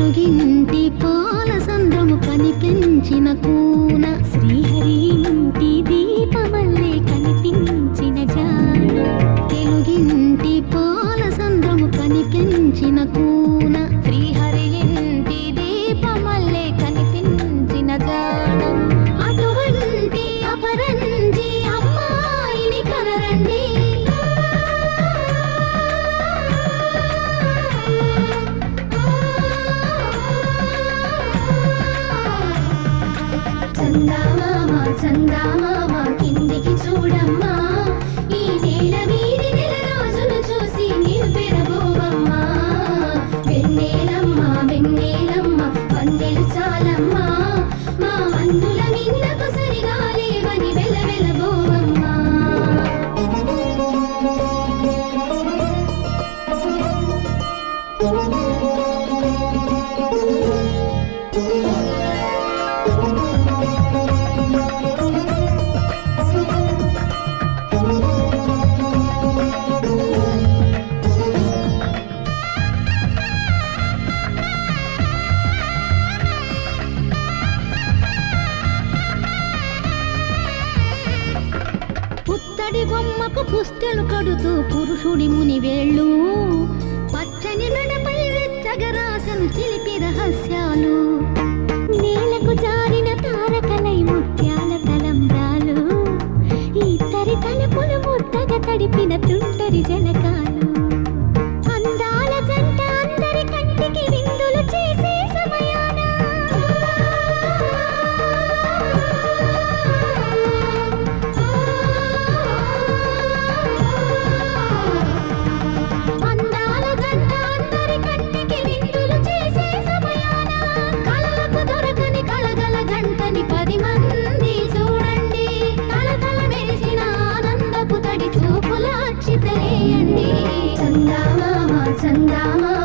తెలుగింటి పాల సంద్రము కనిపించిన కూన శ్రీహరి ఇంటి దీపమల్లే కనిపించిన జాన తెలుగింటి పాల సంద్రము కనిపించిన కూన శ్రీహరి ఇంటి దీపమల్లే కనిపించిన జాన అటువంటి అపరంజి అమ్మాయిని కనరండి చందామామ కిందికి చూడమ్మా ఈ నేల వీడి నెల రోజులు చూసి నీవు పెరబోవమ్మా వెన్నెలమ్మ వెన్నెలమ్మ వన్నెలు చాలమ్మా మా అందుల మిన్నకు సరిగా లేవని వెలవెలబోవమ్మా పుత్తడి బొమ్మకు పుస్తెలు కడుతూ పురుషుడి ముని వేళ్ళు పచ్చని మెడపై వెచ్చగరాసను చిలిపి రహస్యాలు నేలకు జారిన తారకలై ముత్యాల తలంబ్రాలు ఇద్దరి తలుపులు ముద్దగా తడిపిన తుంటరి జలకాలు అందాల జంట అందరి కంటికి విందులు చేసే సమయాన చందామామ